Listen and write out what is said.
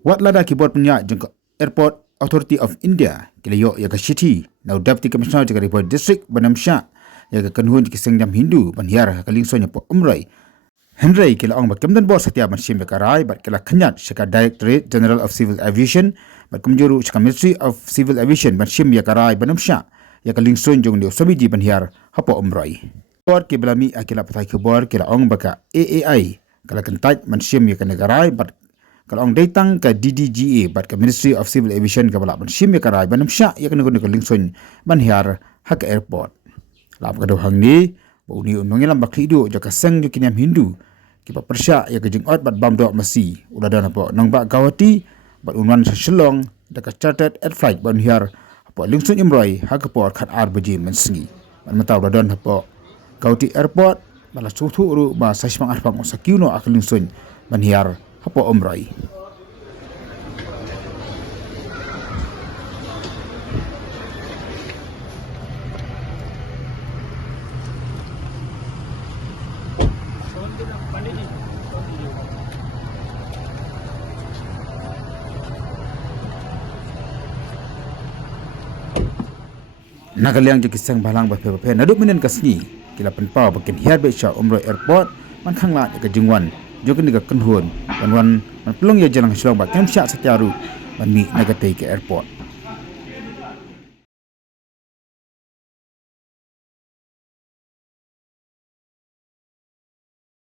Wat lada keyboard punya jengko Airport Authority of India kila ya ke city na deputy commissioner jengko report district banamsha ya ke kanhun jengko sengjam Hindu banhiar kalingso nya po umrai Henry kila ong bakemdan bos setia ban Shim karai bat kila Khynñiat shika Directorate General of Civil Aviation bat kumjuru shika Ministry of Civil Aviation ban Shim ya karai banamsha ya kalingso jong dio Swami di banhiar hapo umrai bor ke belami akila patai ke bor kila ong baka AAI kala Kyntait ban Shim ya karai bat kalau orang datang ke DDGA bat ke Ministry of Civil Aviation ke balak ban Shim ya karai ban syak ya kena guna ke lingsun ban hiar hak airport lap ke dohang ni bau ni unong lam bakli du jaka seng ju kinyam Hindu ki pa persyak ya ke jingot bat bam dok masi udah dan apa nang bak gawati bat unwan selong daka chartered air flight ban hiar apa lingsun imroi hak port khat ar beji mensengi ban mata udah dan apa gawati airport bala sutu ru ba sasmang arpang osakiuno ak lingsun ban hiar hapo umrai Nagaliang jeki sang balang ba pe naduk minen kasni kila penpau bakin hiar be sha umrai airport man khangla ke Jingwan jokin diga kenhun wan man pelong ya jalang silong ba kem sya setiaru man mi nagatei ke airport